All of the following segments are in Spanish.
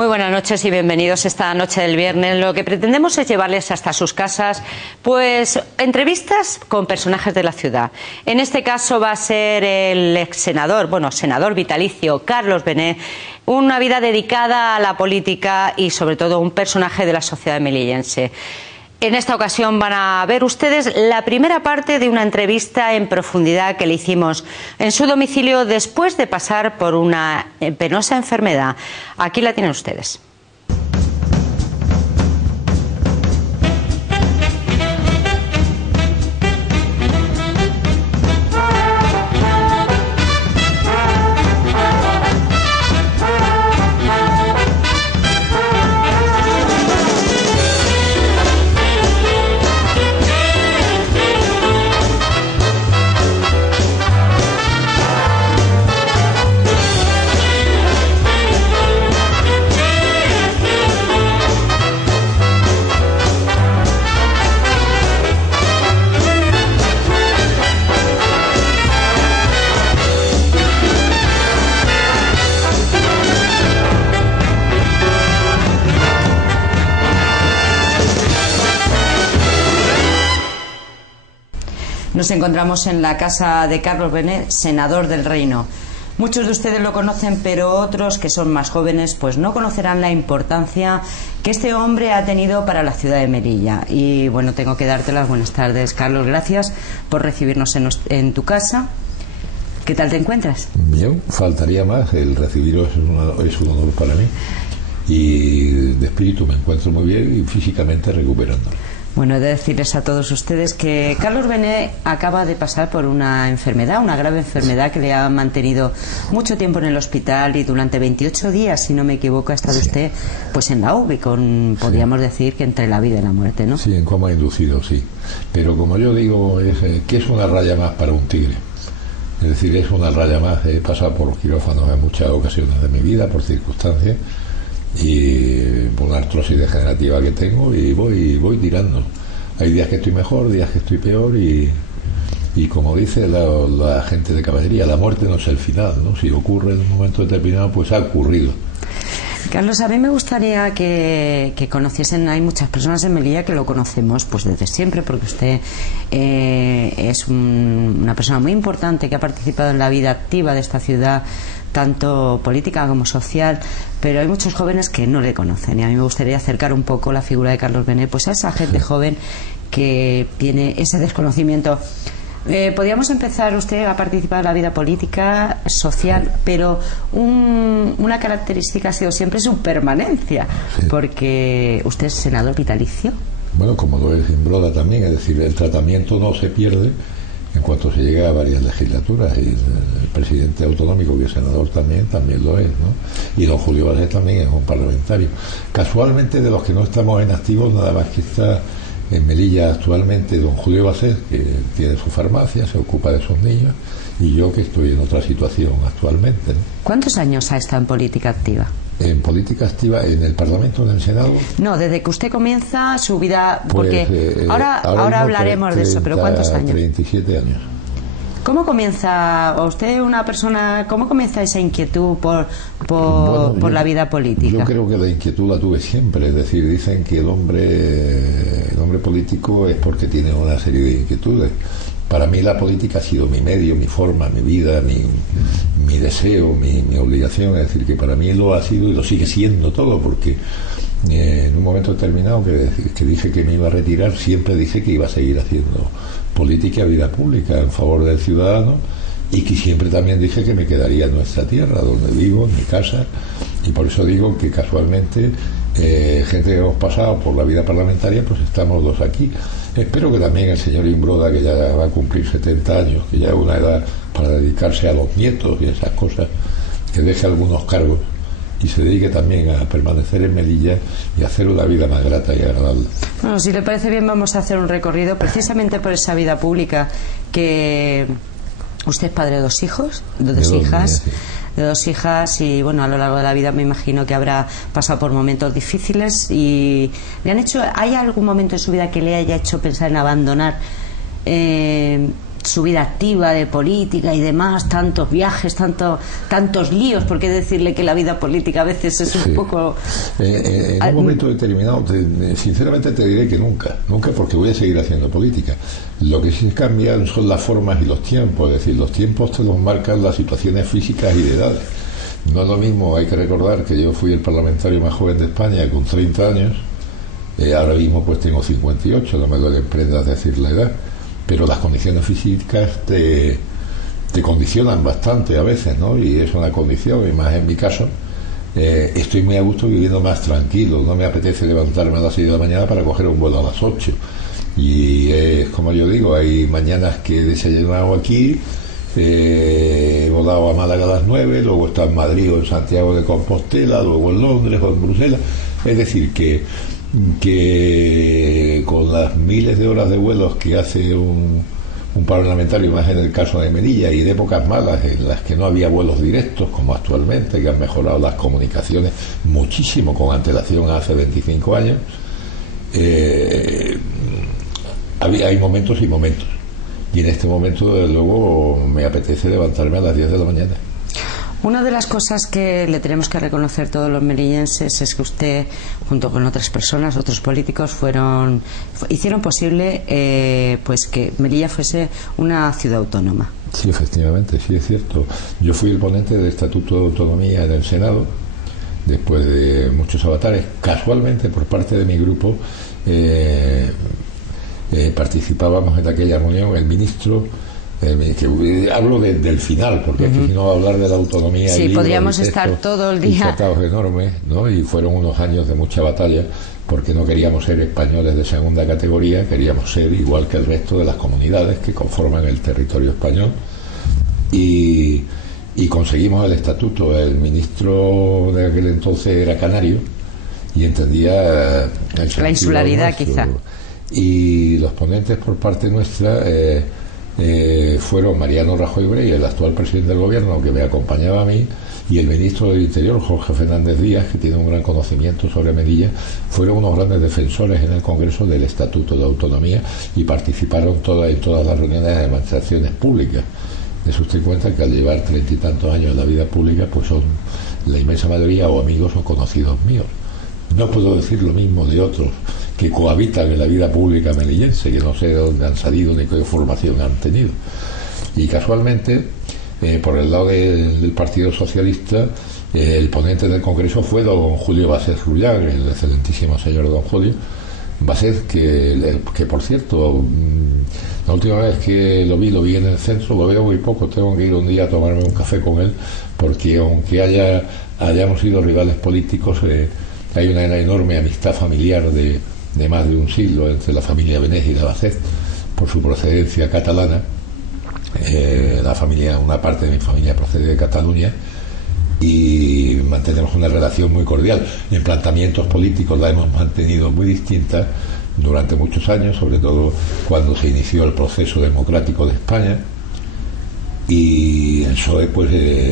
Muy buenas noches y bienvenidos esta noche del viernes. Lo que pretendemos es llevarles hasta sus casas, pues, entrevistas con personajes de la ciudad. En este caso va a ser el ex senador, senador vitalicio, Carlos Benet, una vida dedicada a la política y sobre todo un personaje de la sociedad melillense. En esta ocasión van a ver ustedes la primera parte de una entrevista en profundidad que le hicimos en su domicilio después de pasar por una penosa enfermedad. Aquí la tienen ustedes. Nos encontramos en la casa de Carlos Benet, senador del Reino. Muchos de ustedes lo conocen, pero otros que son más jóvenes pues no conocerán la importancia que este hombre ha tenido para la ciudad de Melilla. Y bueno, tengo que darte las buenas tardes, Carlos. Gracias por recibirnos en tu casa. ¿Qué tal te encuentras? Bien, faltaría más. El recibiros es un honor para mí. Y de espíritu me encuentro muy bien y físicamente recuperándolo. Bueno, he de decirles a todos ustedes que Carlos Benet acaba de pasar por una enfermedad, una grave enfermedad que le ha mantenido mucho tiempo en el hospital y durante 28 días, si no me equivoco, ha estado usted pues en la UBI, podríamos decir que entre la vida y la muerte, ¿no? Sí, en coma inducido, sí. Pero como yo digo, que es una raya más para un tigre. Es decir, es una raya más. He pasado por los quirófanos en muchas ocasiones de mi vida, por circunstancias, y por la artrosis degenerativa que tengo, y voy tirando. Hay días que estoy mejor, días que estoy peor, y como dice la gente de caballería, la muerte no es el final, ¿no? Si ocurre en un momento determinado, pues ha ocurrido. Carlos, a mí me gustaría que conociesen, hay muchas personas en Melilla que lo conocemos pues desde siempre, porque usted es una persona muy importante que ha participado en la vida activa de esta ciudad, tanto política como social, pero hay muchos jóvenes que no le conocen, y a mí me gustaría acercar un poco la figura de Carlos Benet pues a esa gente joven que tiene ese desconocimiento. Podríamos empezar, usted a participar en la vida política, social, pero una característica ha sido siempre su permanencia, sí, porque usted es senador vitalicio. Bueno, como lo es Imbroda también, es decir, el tratamiento no se pierde en cuanto se llega a varias legislaturas, y el presidente autonómico, que es senador también lo es, ¿no? Y don Julio Basset también es un parlamentario. Casualmente, de los que no estamos en activos, nada más que está en Melilla actualmente don Julio Basset, que tiene su farmacia, se ocupa de esos niños, y yo, que estoy en otra situación actualmente, ¿no? ¿Cuántos años ha estado en política activa? En política activa, en el Parlamento, en el Senado. No, desde que usted comienza su vida, porque ahora hablaremos de eso, pero ¿cuántos años? 37 años. ¿Cómo comienza esa inquietud por la vida política? Yo creo que la inquietud la tuve siempre. Es decir, dicen que el hombre político es porque tiene una serie de inquietudes. Para mí la política ha sido mi medio, mi forma, mi vida, mi deseo, mi obligación. Es decir, que para mí lo ha sido y lo sigue siendo todo, porque en un momento determinado que dije que me iba a retirar, siempre dije que iba a seguir haciendo política, vida pública en favor del ciudadano, y que siempre también dije que me quedaría en nuestra tierra, donde vivo, en mi casa, y por eso digo que casualmente gente que hemos pasado por la vida parlamentaria, pues estamos dos aquí. Espero que también el señor Imbroda, que ya va a cumplir 70 años, que ya es una edad para dedicarse a los nietos y esas cosas, que deje algunos cargos y se dedique también a permanecer en Melilla y hacer una vida más grata y agradable. Bueno, si le parece bien, vamos a hacer un recorrido precisamente por esa vida pública. Que usted es padre de dos hijos, de dos hijas, y bueno, a lo largo de la vida me imagino que habrá pasado por momentos difíciles. Y ¿hay algún momento en su vida que le haya hecho pensar en abandonar su vida activa de política y demás, tantos viajes, tantos líos, porque decirle que la vida política a veces es un poco... En un momento determinado, sinceramente te diré que nunca, porque voy a seguir haciendo política. Lo que sí cambian son las formas y los tiempos, es decir, los tiempos te los marcan las situaciones físicas y de edades. No es lo mismo, hay que recordar que yo fui el parlamentario más joven de España con 30 años, ahora mismo pues tengo 58, no me duele prendas decir la edad, pero las condiciones físicas te condicionan bastante a veces, ¿no? Y es una condición, y más en mi caso, estoy muy a gusto viviendo más tranquilo, no me apetece levantarme a las 6 de la mañana para coger un vuelo a las 8. Y como yo digo, hay mañanas que he desayunado aquí, he volado a Málaga a las 9, luego está en Madrid o en Santiago de Compostela, luego en Londres o en Bruselas. Es decir, que con las miles de horas de vuelos que hace un parlamentario, más en el caso de Melilla, y de épocas malas en las que no había vuelos directos como actualmente, que han mejorado las comunicaciones muchísimo con antelación a hace 25 años, hay momentos y momentos, y en este momento desde luego me apetece levantarme a las 10 de la mañana. Una de las cosas que le tenemos que reconocer todos los melillenses es que usted, junto con otras personas, otros políticos, hicieron posible pues que Melilla fuese una ciudad autónoma. Sí, efectivamente, sí es cierto. Yo fui el ponente del Estatuto de Autonomía en el Senado, después de muchos avatares. Casualmente, por parte de mi grupo, participábamos en aquella reunión el ministro... hablo del final, porque es que si no va a hablar de la autonomía, sí, y podríamos estar todo el día, tratados enormes, ¿no? Y fueron unos años de mucha batalla, porque no queríamos ser españoles de segunda categoría, queríamos ser igual que el resto de las comunidades que conforman el territorio español, y conseguimos el estatuto. El ministro de aquel entonces era canario y entendía la insularidad quizá, y los ponentes por parte nuestra fueron Mariano Rajoy Brey, el actual presidente del gobierno, que me acompañaba a mí, y el ministro del Interior, Jorge Fernández Díaz, que tiene un gran conocimiento sobre Melilla. Fueron unos grandes defensores en el Congreso del Estatuto de Autonomía y participaron en todas las reuniones de administraciones públicas. Eso usted cuenta que al llevar 30 y tantos años en la vida pública, pues son la inmensa mayoría o amigos o conocidos míos. No puedo decir lo mismo de otros que cohabitan en la vida pública melillense, que no sé de dónde han salido ni qué formación han tenido. Y casualmente, por el lado del Partido Socialista, el ponente del Congreso fue don Julio Basset Rullán, el excelentísimo señor don Julio Basset, que por cierto, la última vez que lo vi en el centro, lo veo muy poco. Tengo que ir un día a tomarme un café con él, porque aunque hayamos sido rivales políticos, hay una enorme amistad familiar de más de un siglo entre la familia Benés y la Basset, por su procedencia catalana. Una parte de mi familia procede de Cataluña, y mantenemos una relación muy cordial. En planteamientos políticos la hemos mantenido muy distinta durante muchos años, sobre todo cuando se inició el proceso democrático de España, y el PSOE pues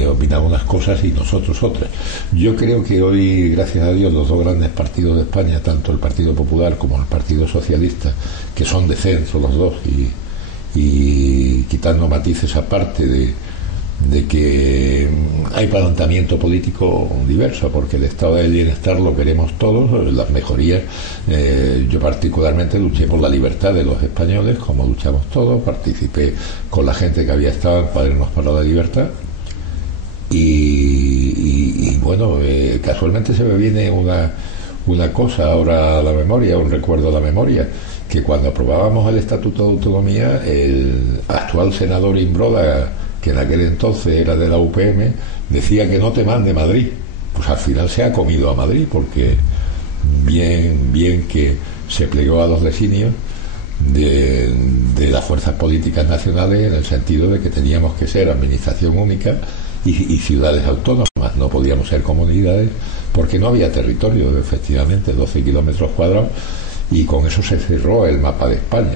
opinaba unas cosas y nosotros otras. Yo creo que hoy, gracias a Dios, los dos grandes partidos de España, tanto el Partido Popular como el Partido Socialista, que son de centro los dos, y quitando matices aparte de que hay planteamiento político diverso, porque el estado del bienestar lo queremos todos, las mejorías. Yo particularmente luché por la libertad de los españoles, como luchamos todos. Participé con la gente que había estado en Cuadernos para la Libertad, y bueno, casualmente se me viene una cosa ahora a la memoria, un recuerdo a la memoria, que cuando aprobábamos el Estatuto de Autonomía, el actual senador Imbroda, que en aquel entonces era de la UPM, decía que no te mande Madrid. Pues al final se ha comido a Madrid, porque bien que se plegó a los designios de las fuerzas políticas nacionales, en el sentido de que teníamos que ser administración única y ciudades autónomas. No podíamos ser comunidades porque no había territorio, efectivamente, 12 kilómetros cuadrados, y con eso se cerró el mapa de España.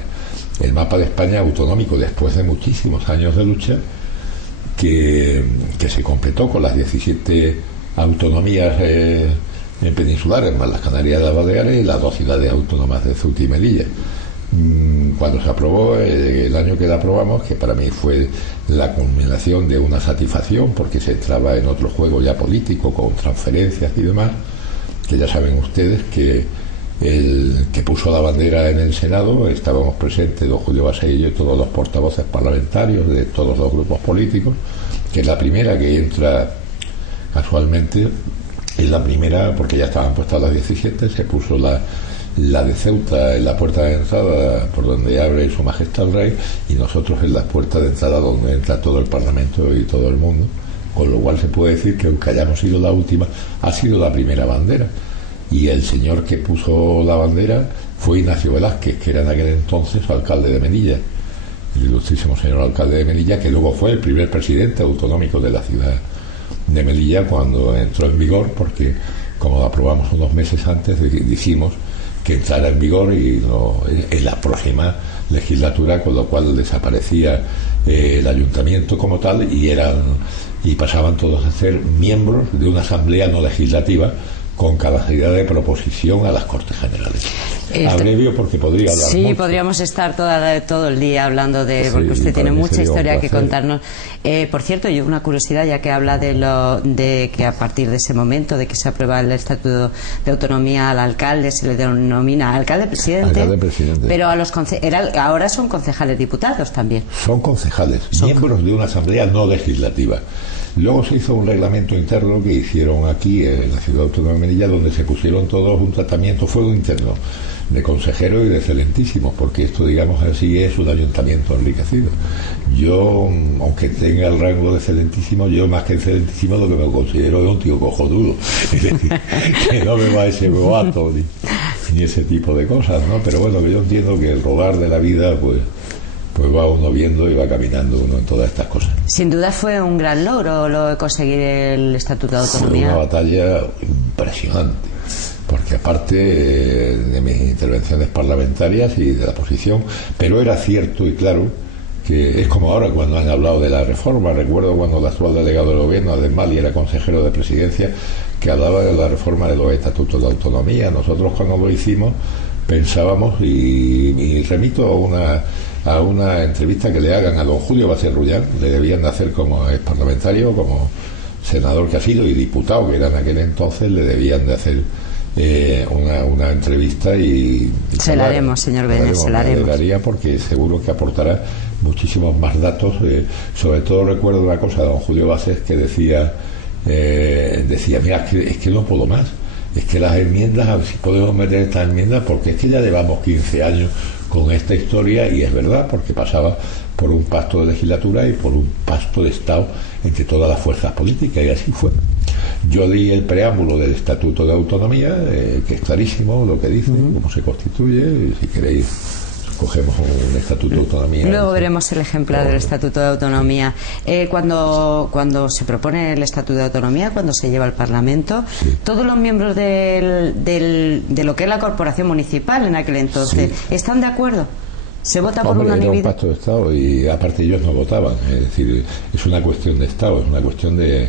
El mapa de España autonómico, después de muchísimos años de lucha, que se completó con las 17 autonomías peninsulares, más las Canarias y las Baleares, y las dos ciudades autónomas de Ceuta y Melilla. cuando se aprobó, el año que la aprobamos, que para mí fue la culminación de una satisfacción, porque se entraba en otro juego ya político, con transferencias y demás, que ya saben ustedes que el que puso la bandera en el Senado, estábamos presentes don Julio Basello y todos los portavoces parlamentarios de todos los grupos políticos, que es la primera que entra casualmente, es la primera porque ya estaban puestas las 17, se puso la de Ceuta en la puerta de entrada por donde abre Su Majestad el Rey, y nosotros en la puerta de entrada donde entra todo el Parlamento y todo el mundo, con lo cual se puede decir que aunque hayamos sido la última, ha sido la primera bandera. Y el señor que puso la bandera fue Ignacio Velázquez, que era en aquel entonces alcalde de Melilla, el ilustrísimo señor alcalde de Melilla, que luego fue el primer presidente autonómico de la ciudad de Melilla cuando entró en vigor, porque como lo aprobamos unos meses antes, dijimos que entrara en vigor y no, en la próxima legislatura, con lo cual desaparecía el ayuntamiento como tal y pasaban todos a ser miembros de una asamblea no legislativa con capacidad de proposición a las Cortes Generales. Abrevio porque podría hablar mucho. Podríamos estar todo el día hablando porque usted tiene mucha historia que contarnos. Por cierto, yo una curiosidad, ya que habla de que a partir de ese momento de que se aprueba el Estatuto de Autonomía, al alcalde se le denomina alcalde presidente, pero a los ahora son concejales diputados también. Son concejales, miembros de una asamblea no legislativa. Luego se hizo un reglamento interno que hicieron aquí en la ciudad autónoma de Melilla, donde se pusieron todos un tratamiento, fuego interno, de consejero y de excelentísimo, porque esto, digamos así, es un ayuntamiento enriquecido. Yo, aunque tenga el rango de excelentísimo, yo más que excelentísimo lo que me considero es un tío cojonudo. Es decir, que no me va ese boato ni ese tipo de cosas, ¿no? Pero bueno, yo entiendo que el rodar de la vida, pues va uno viendo y va caminando uno en todas estas cosas. Sin duda fue un gran logro lo de conseguir el Estatuto de Autonomía. Fue una batalla impresionante, porque aparte de mis intervenciones parlamentarias y de la oposición, pero era cierto y claro que es como ahora cuando han hablado de la reforma. Recuerdo cuando el actual delegado del gobierno, Ademali, era consejero de presidencia, que hablaba de la reforma de los estatutos de autonomía. Nosotros cuando lo hicimos pensábamos, y remito a una entrevista que le hagan a don Julio Baselrullán, le debían de hacer como ex parlamentario, como senador que ha sido y diputado que era en aquel entonces, le debían de hacer una entrevista y se la haremos, señor Benes, se la haremos. Le daría porque seguro que aportará muchísimos más datos. Sobre todo recuerdo una cosa de don Julio Bases que decía, mira, es que no puedo más, es que las enmiendas, a ver si podemos meter estas enmiendas, porque es que ya llevamos 15 años con esta historia, y es verdad, porque pasaba por un pacto de legislatura y por un pacto de Estado entre todas las fuerzas políticas, y así fue. Yo di el preámbulo del Estatuto de Autonomía, que es clarísimo lo que dice, cómo se constituye, y si queréis cogemos un Estatuto de Autonomía. Luego veremos el ejemplar del Estatuto de Autonomía. Cuando se propone el Estatuto de Autonomía, cuando se lleva al Parlamento, todos los miembros de lo que es la Corporación Municipal en aquel entonces, ¿están de acuerdo? ¿Se vota por unanimidad? Era un pacto de Estado y aparte ellos no votaban. Es decir, es una cuestión de Estado, es una cuestión de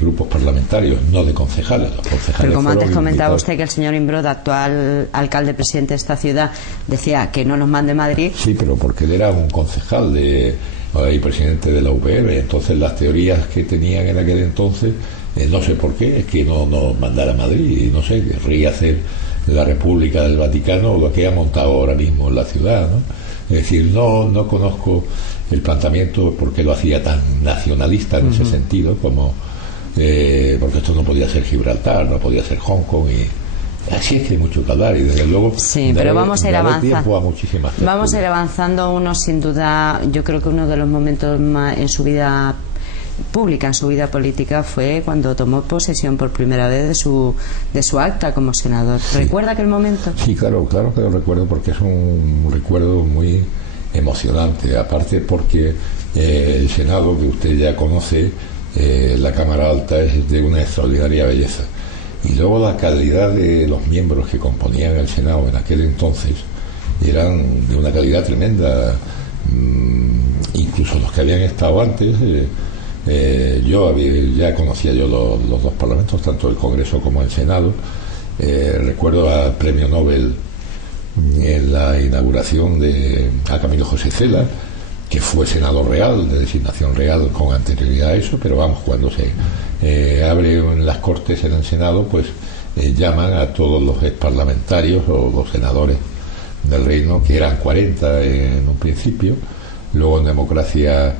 grupos parlamentarios, no de concejales. Los concejales, pero como antes comentaba invitados. usted que el señor Imbroda, actual alcalde presidente de esta ciudad, decía que no nos mande Madrid. Sí, pero porque él era un concejal y presidente de la UPR, entonces las teorías que tenían en aquel entonces, no sé por qué, es que no nos mandara a Madrid, y no sé, querría hacer la República del Vaticano, lo que ha montado ahora mismo en la ciudad, ¿no? Es decir, no conozco el planteamiento porque lo hacía tan nacionalista en ese sentido, como porque esto no podía ser Gibraltar, no podía ser Hong Kong, y así es que hay mucho que hablar, y desde luego pero vamos a ir avanzando. Vamos a ir avanzando. Uno, sin duda, yo creo que uno de los momentos más en su vida pública, en su vida política, fue cuando tomó posesión por primera vez de su acta como senador. ¿Recuerda aquel momento? Sí, claro que lo recuerdo, porque es un recuerdo muy emocionante, aparte porque el Senado, que usted ya conoce, la Cámara Alta, es de una extraordinaria belleza, y luego la calidad de los miembros que componían el Senado en aquel entonces eran de una calidad tremenda, incluso los que habían estado antes. Ya conocía yo los dos parlamentos, tanto el Congreso como el Senado. Recuerdo al premio Nobel en la inauguración a Camilo José Cela, que fue senador real, de designación real con anterioridad a eso, pero vamos, cuando se abren las Cortes en el Senado, pues llaman a todos los exparlamentarios o los senadores del reino, que eran 40 en un principio. Luego en democracia,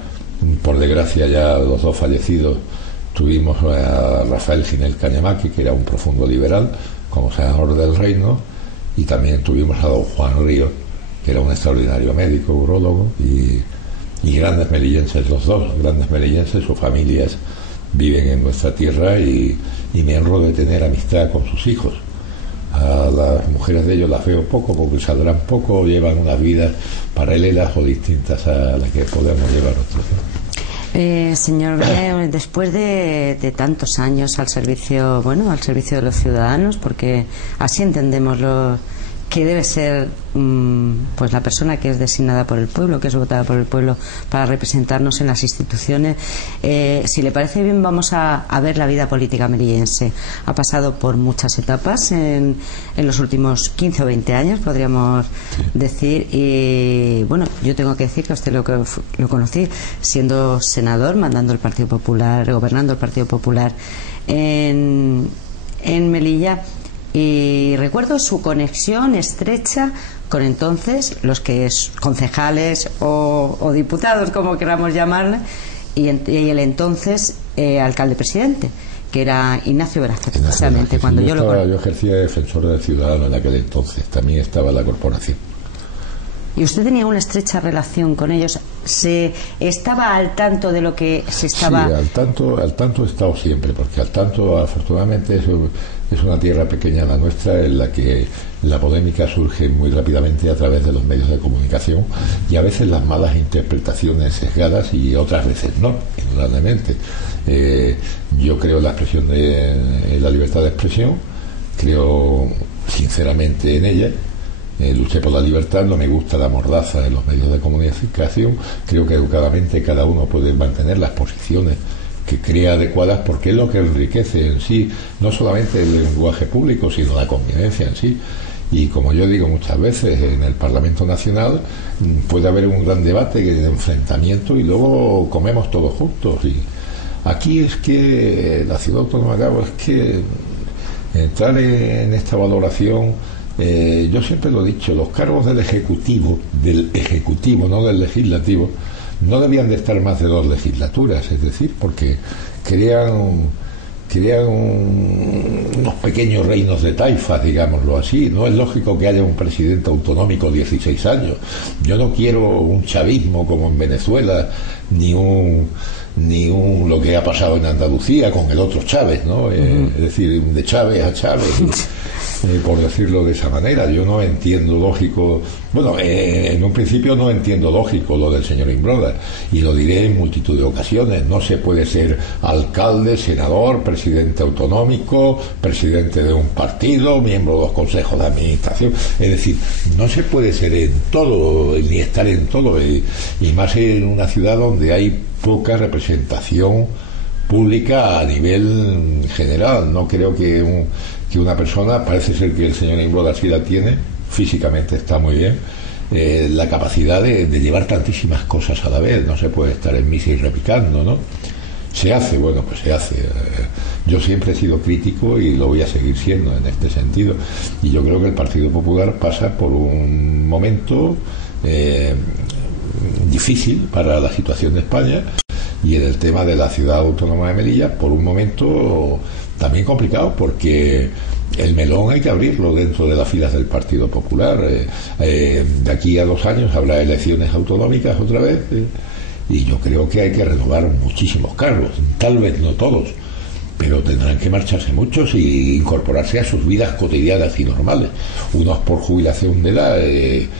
por desgracia, ya los dos fallecidos, tuvimos a Rafael Ginel Cañamaqui, que era un profundo liberal, como senador del reino, y también tuvimos a don Juan Ríos, que era un extraordinario médico, urólogo, y grandes melillenses, los dos grandes melillenses. Sus familias viven en nuestra tierra y me honro de tener amistad con sus hijos. A las mujeres de ellos las veo poco porque saldrán poco o llevan unas vidas paralelas o distintas a las que podemos llevar nosotros. Señor, después de tantos años al servicio de los ciudadanos, porque así entendemos lo que debe ser pues la persona que es designada por el pueblo, que es votada por el pueblo para representarnos en las instituciones. Si le parece bien, vamos a ver la vida política melillense. Ha pasado por muchas etapas en los últimos 15 o 20 años, podríamos decir, y bueno, yo tengo que decir que a usted lo conocí siendo senador, mandando el Partido Popular, gobernando el Partido Popular en Melilla. Y recuerdo su conexión estrecha con entonces los que es concejales o diputados, como queramos llamarle, y el entonces alcalde presidente, que era Ignacio Velázquez, precisamente. Cuando yo ejercía de defensor del ciudadano en aquel entonces, también estaba en la corporación. ¿Y usted tenía una estrecha relación con ellos? ¿Se estaba al tanto de lo que se estaba...? Sí, al tanto he estado siempre, porque al tanto, afortunadamente, es una tierra pequeña la nuestra, en la que la polémica surge muy rápidamente a través de los medios de comunicación, y a veces las malas interpretaciones sesgadas y otras veces no, indudablemente. Yo creo en la expresión en la libertad de expresión, creo sinceramente en ella. Luché por la libertad, no me gusta la mordaza en los medios de comunicación. Creo que educadamente cada uno puede mantener las posiciones que crea adecuadas, porque es lo que enriquece en sí no solamente el lenguaje público, sino la convivencia en sí. Y como yo digo muchas veces, en el Parlamento Nacional puede haber un gran debate de enfrentamiento y luego comemos todos juntos. Y aquí es que la ciudad autónoma de Cabo, es que entrar en esta valoración, yo siempre lo he dicho, los cargos del ejecutivo, no del legislativo, no debían de estar más de 2 legislaturas, es decir, porque crean unos pequeños reinos de taifas, digámoslo así. No es lógico que haya un presidente autonómico 16 años. Yo no quiero un chavismo como en Venezuela, ni un lo que ha pasado en Andalucía con el otro Chávez, ¿no? Es decir, de Chávez a Chávez. Por decirlo de esa manera, yo no entiendo lógico, en un principio no entiendo lógico lo del señor Imbroda, y lo diré en multitud de ocasiones. No se puede ser alcalde, senador, presidente autonómico, presidente de un partido, miembro de los consejos de administración. Es decir, no se puede ser en todo, ni estar en todo, y más en una ciudad donde hay poca representación pública a nivel general. No creo que una persona, parece ser que el señor Imbroda sí la tiene, físicamente está muy bien, la capacidad de llevar tantísimas cosas a la vez. No se puede estar en misa y repicando, ¿no? Se hace, pues se hace. Yo siempre he sido crítico y lo voy a seguir siendo en este sentido, y yo creo que el Partido Popular pasa por un momento difícil para la situación de España, y en el tema de la ciudad autónoma de Melilla por un momento también complicado, porque el melón hay que abrirlo dentro de las filas del Partido Popular. De aquí a 2 años habrá elecciones autonómicas otra vez, y yo creo que hay que renovar muchísimos cargos, tal vez no todos, pero tendrán que marcharse muchos y incorporarse a sus vidas cotidianas y normales. Unos por jubilación de edad,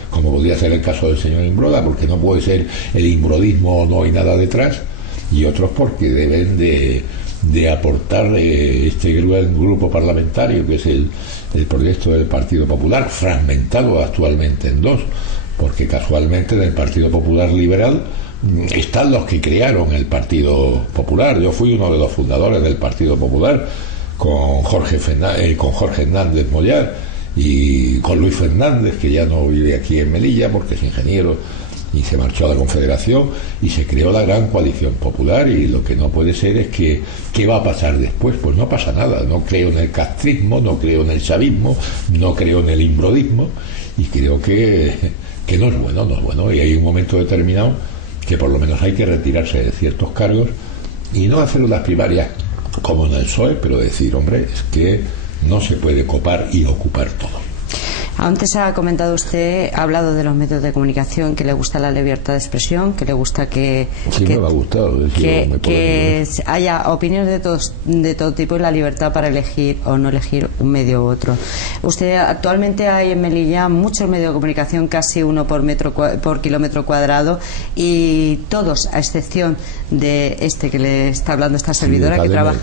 como podría ser el caso del señor Imbroda, porque no puede ser el imbrodismo, no hay nada detrás, y otros porque deben de aportar este grupo parlamentario, que es el proyecto del Partido Popular, fragmentado actualmente en 2, porque casualmente en el Partido Popular Liberal están los que crearon el Partido Popular. Yo fui uno de los fundadores del Partido Popular con Jorge Hernández Mollar, y con Luis Fernández, que ya no vive aquí en Melilla porque es ingeniero y se marchó a la Confederación, y se creó la Gran Coalición Popular. Y lo que no puede ser es que ¿qué va a pasar después? Pues no pasa nada. No creo en el castrismo, no creo en el chavismo, no creo en el imbrodismo, y creo que no es bueno, no es bueno. Y hay un momento determinado que por lo menos hay que retirarse de ciertos cargos y no hacer unas primarias como en el PSOE, pero decir, hombre, es que no se puede copar y ocupar todo. Antes ha comentado usted, ha hablado de los medios de comunicación, que le gusta la libertad de expresión, que le gusta que me ha gustado, que haya opiniones de todo tipo y la libertad para elegir o no elegir un medio u otro. Usted, actualmente hay en Melilla muchos medios de comunicación, casi uno por kilómetro cuadrado, y todos, a excepción de este que le está hablando esta servidora, que trabaja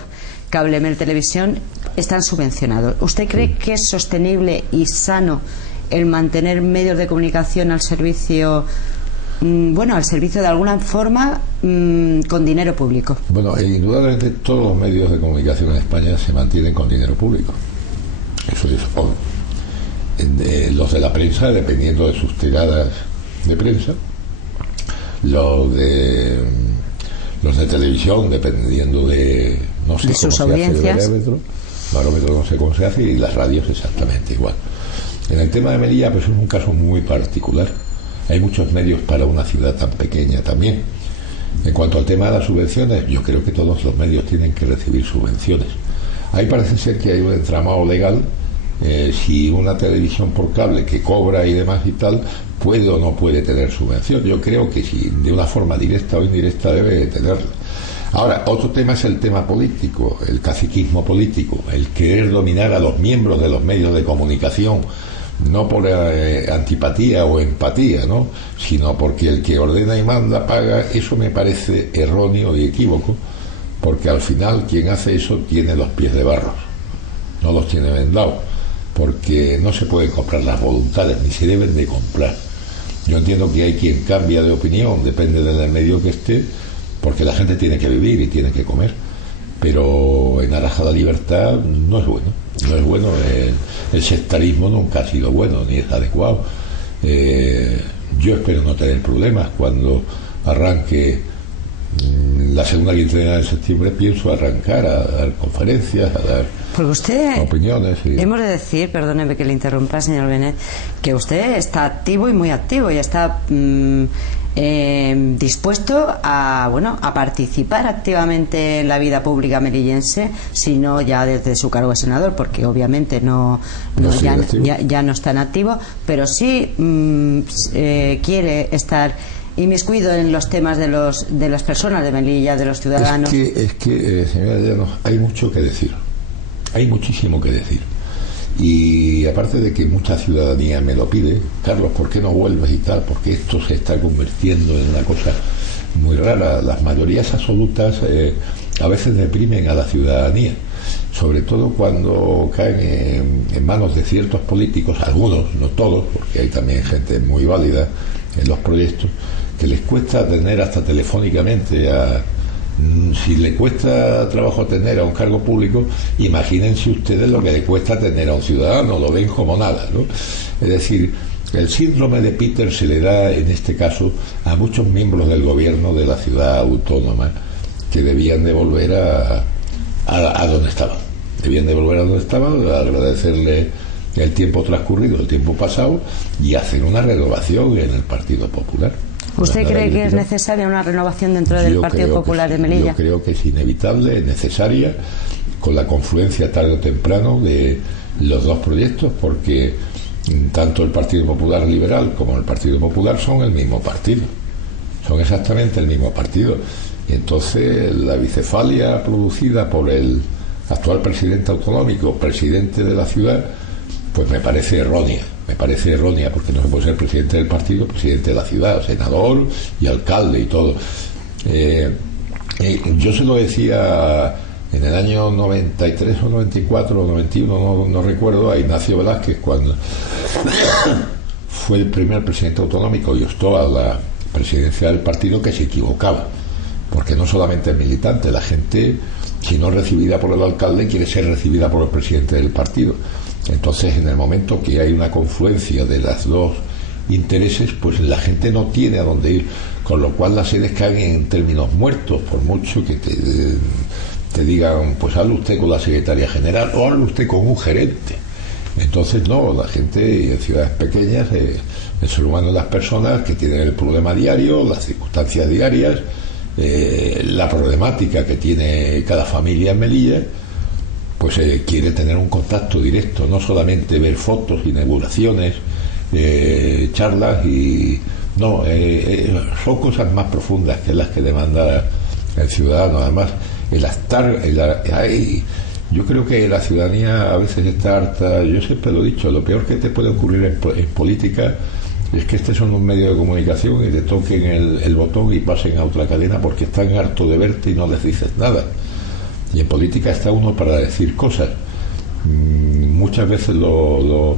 Cablemel Televisión, están subvencionados. ¿Usted cree que es sostenible y sano el mantener medios de comunicación al servicio, al servicio de alguna forma, con dinero público? Bueno, indudablemente todos los medios de comunicación en España se mantienen con dinero público. Eso yo supongo. Los de la prensa, dependiendo de sus tiradas de prensa, los de televisión, dependiendo de no sé sus cómo audiencias. Se hace el barómetro no sé cómo se hace, y las radios exactamente igual. En el tema de Melilla, pues es un caso muy particular. Hay muchos medios para una ciudad tan pequeña también. En cuanto al tema de las subvenciones, yo creo que todos los medios tienen que recibir subvenciones. Ahí parece ser que hay un entramado legal. Si una televisión por cable que cobra y demás y tal, puede o no puede tener subvención. Yo creo que sí, de una forma directa o indirecta debe tenerla. Ahora, otro tema es el tema político, el caciquismo político, el querer dominar a los miembros de los medios de comunicación, no por antipatía o empatía, ¿no?, sino porque el que ordena y manda paga. Eso me parece erróneo y equívoco, porque al final quien hace eso tiene los pies de barro, no los tiene vendados, porque no se pueden comprar las voluntades, ni se deben de comprar. Yo entiendo que hay quien cambia de opinión, depende del medio que esté, porque la gente tiene que vivir y tiene que comer, pero en aras a la libertad no es bueno. No es bueno. El sectarismo nunca ha sido bueno ni es adecuado. Yo espero no tener problemas cuando arranque la segunda quincena de septiembre. Pienso arrancar a dar conferencias, a dar opiniones. Hemos de decir, perdóneme que le interrumpa, señor Benet, que usted está activo y muy activo, y está dispuesto a participar activamente en la vida pública melillense, si no ya desde su cargo de senador, porque obviamente ya no está en activo, pero sí quiere estar inmiscuido en los temas de las personas de Melilla, de los ciudadanos. Es que señora Llanos, hay mucho que decir, hay muchísimo que decir. Y aparte de que mucha ciudadanía me lo pide, Carlos, ¿por qué no vuelves y tal? Porque esto se está convirtiendo en una cosa muy rara. Las mayorías absolutas a veces deprimen a la ciudadanía, sobre todo cuando caen en manos de ciertos políticos, algunos, no todos, porque hay también gente muy válida en los proyectos, que les cuesta atender hasta telefónicamente si le cuesta trabajo atender a un cargo público, imagínense ustedes lo que le cuesta atender a un ciudadano. Lo ven como nada, ¿no? Es decir, el síndrome de Peter se le da en este caso a muchos miembros del gobierno de la ciudad autónoma, que debían de volver a donde estaban. Debían de volver a donde estaban, agradecerle el tiempo transcurrido, el tiempo pasado, y hacer una renovación en el Partido Popular. ¿Usted cree que es necesaria una renovación dentro del Partido Popular de Melilla? Yo creo que es inevitable, es necesaria, con la confluencia tarde o temprano de los dos proyectos, porque tanto el Partido Popular Liberal como el Partido Popular son el mismo partido, son exactamente el mismo partido. Y entonces la bicefalia producida por el actual presidente autonómico, presidente de la ciudad, pues me parece errónea. Me parece errónea, porque no se puede ser presidente del partido, presidente de la ciudad, senador y alcalde y todo. Yo se lo decía en el año 93 o 94 o 91, no recuerdo, a Ignacio Velázquez, cuando fue el primer presidente autonómico y optó a la presidencia del partido, que se equivocaba, porque no solamente es militante, la gente, si no es recibida por el alcalde, quiere ser recibida por el presidente del partido. Entonces, en el momento que hay una confluencia de las dos intereses, pues la gente no tiene a dónde ir, con lo cual las sedes caen en términos muertos, por mucho que te digan, pues hable usted con la secretaria general o hable usted con un gerente. Entonces no, la gente en ciudades pequeñas, el ser humano, las personas que tienen el problema diario, las circunstancias diarias, la problemática que tiene cada familia en Melilla, pues quiere tener un contacto directo, no solamente ver fotos y nebulaciones, charlas y no, son cosas más profundas que las que demanda el ciudadano. Además, yo creo que la ciudadanía a veces está harta. Yo siempre lo he dicho, lo peor que te puede ocurrir en política es que estés en un medio de comunicación y te toquen el botón y pasen a otra cadena porque están hartos de verte y no les dices nada. Y en política está uno para decir cosas. Muchas veces lo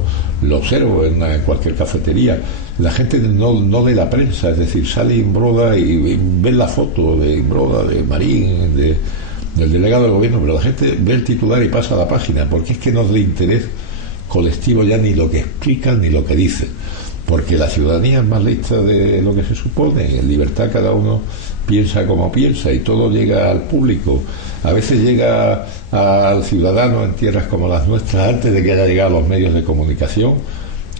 observo en cualquier cafetería. La gente no lee la prensa, es decir, sale Imbroda y ve la foto de Imbroda, de Marín, del delegado del gobierno, pero la gente ve el titular y pasa a la página, porque es que no es de interés colectivo ya ni lo que explican ni lo que dicen, porque la ciudadanía es más lista de lo que se supone. En libertad cada uno piensa como piensa y todo llega al público. A veces llega al ciudadano en tierras como las nuestras antes de que haya llegado a los medios de comunicación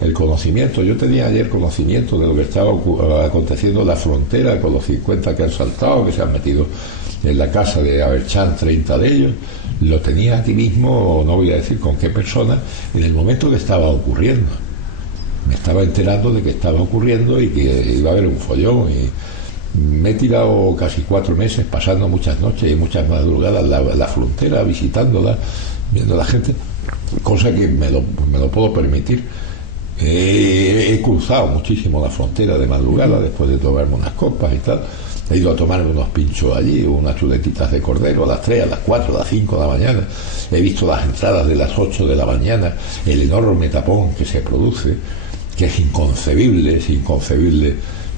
el conocimiento. Yo tenía ayer conocimiento de lo que estaba aconteciendo en la frontera con los 50 que han saltado, que se han metido en la casa de Aberchán, 30 de ellos. Lo tenía aquí mismo, no voy a decir con qué persona, en el momento que estaba ocurriendo. Me estaba enterando de que estaba ocurriendo y que iba a haber un follón. Y me he tirado casi 4 meses pasando muchas noches y muchas madrugadas la frontera, visitándola, viendo a la gente, cosa que me lo puedo permitir. He cruzado muchísimo la frontera de madrugada después de tomarme unas copas y tal. He ido a tomarme unos pinchos allí, unas chuletitas de cordero a las 3, a las 4, a las 5 de la mañana. He visto las entradas de las 8 de la mañana, el enorme tapón que se produce, que es inconcebible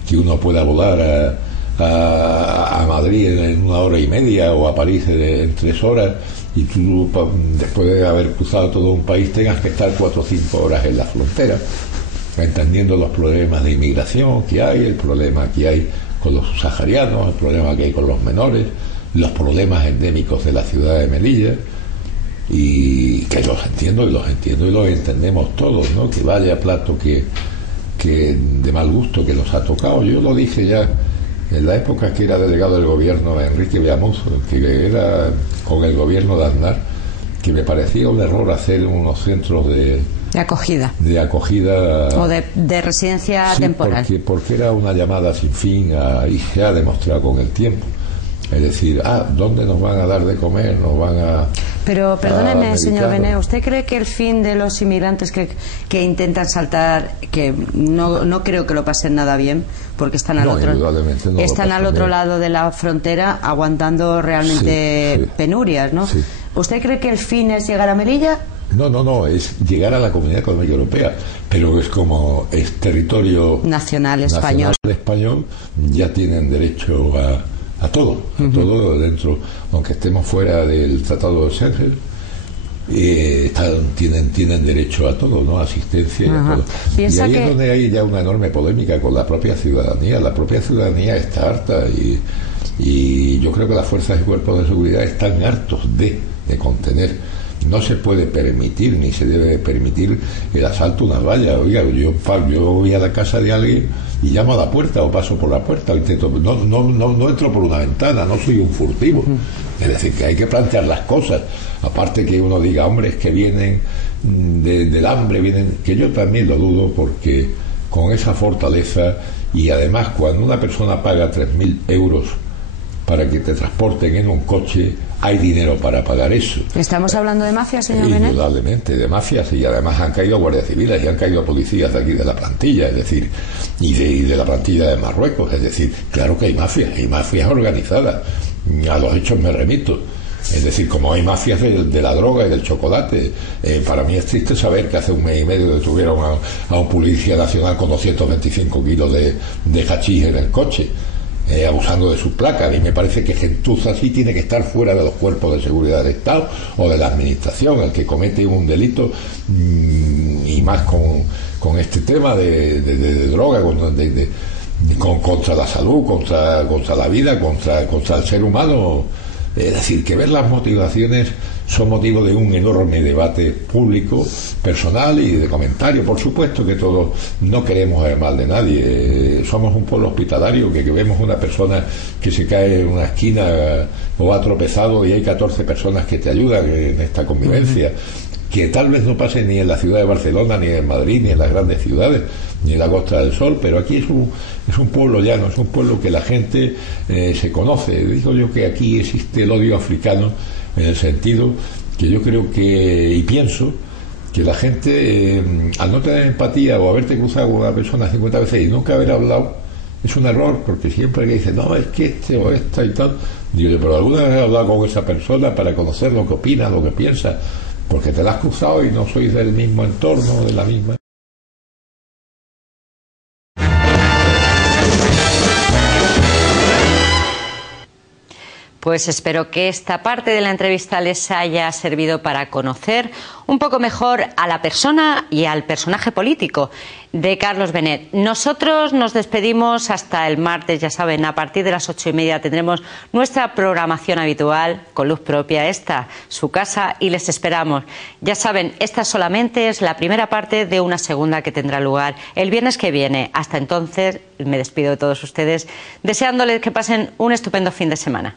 que uno pueda volar a Madrid en 1 hora y media o a París en 3 horas y tú, después de haber cruzado todo un país, tengas que estar 4 o 5 horas en la frontera, entendiendo los problemas de inmigración que hay, el problema que hay con los saharianos, el problema que hay con los menores, los problemas endémicos de la ciudad de Melilla, y que los entiendo y los entendemos todos, ¿no? Que vaya plato que de mal gusto que nos ha tocado. Yo lo dije ya en la época que era delegado del gobierno Enrique Beamuzo, que era con el gobierno de Aznar, que me parecía un error hacer unos centros de acogida o de residencia temporal, porque era una llamada sin fin y se ha demostrado con el tiempo. Es decir, ¿dónde nos van a dar de comer? Nos van a... Pero perdóneme, señor Benet, ¿usted cree que el fin de los inmigrantes que intentan saltar, que no creo que lo pasen nada bien, porque están al otro lado de la frontera aguantando realmente penurias, ¿no? Sí. ¿Usted cree que el fin es llegar a Melilla? No, es llegar a la Comunidad Económica Europea, pero es como es territorio nacional español, ya tienen derecho a todo, todo dentro, aunque estemos fuera del Tratado de Schengen, tienen derecho a todo, ¿no? Asistencia y a todo. Y ahí es donde hay ya una enorme polémica con la propia ciudadanía. La propia ciudadanía está harta y yo creo que las fuerzas y cuerpos de seguridad están hartos de contener. No se puede permitir ni se debe permitir el asalto a una valla. Oiga, yo voy a la casa de alguien y llamo a la puerta o paso por la puerta, intento, no entro por una ventana, no soy un furtivo. Es decir, que hay que plantear las cosas. Aparte que uno diga, hombre, es que vienen del hambre, que yo también lo dudo, porque con esa fortaleza, y además cuando una persona paga 3.000 euros para que te transporten en un coche, hay dinero para pagar eso. ¿Estamos hablando de mafias, señor Benet? Indudablemente, de mafias, y además han caído guardias civiles y han caído policías de aquí de la plantilla, es decir, y de la plantilla de Marruecos, es decir, claro que hay mafias organizadas. A los hechos me remito. Es decir, como hay mafias de la droga y del chocolate. Para mí es triste saber que hace 1 mes y medio detuvieron a un policía nacional con 225 kilos de hachís en el coche. abusando de sus placas. A mí me parece que gentuza así tiene que estar fuera de los cuerpos de seguridad del Estado o de la administración. El que comete un delito, y más con este tema de droga, contra la salud, contra la vida, contra el ser humano. Es decir, que ver las motivaciones son motivo de un enorme debate público, personal y de comentario. Por supuesto que todos no queremos el mal de nadie. Somos un pueblo hospitalario que vemos una persona que se cae en una esquina o ha tropezado y hay 14 personas que te ayudan en esta convivencia. Que tal vez no pase ni en la ciudad de Barcelona, ni en Madrid, ni en las grandes ciudades, ni en la Costa del Sol, pero aquí es un pueblo llano, es un pueblo que la gente se conoce. Digo yo que aquí existe el odio africano, en el sentido que yo creo y pienso que la gente, al no tener empatía o haberte cruzado con una persona 50 veces y nunca haber hablado, es un error, porque siempre que dice, no, es que este o esta y tal, digo yo, pero alguna vez he hablado con esa persona para conocer lo que opina, lo que piensa, porque te la has cruzado y no sois del mismo entorno, de la misma. Pues espero que esta parte de la entrevista les haya servido para conocer un poco mejor a la persona y al personaje político de Carlos Benet. Nosotros nos despedimos hasta el martes, ya saben, a partir de las 8:30 tendremos nuestra programación habitual con luz propia, esta, su casa, y les esperamos. Ya saben, esta solamente es la primera parte de una segunda que tendrá lugar el viernes que viene. Hasta entonces, me despido de todos ustedes, deseándoles que pasen un estupendo fin de semana.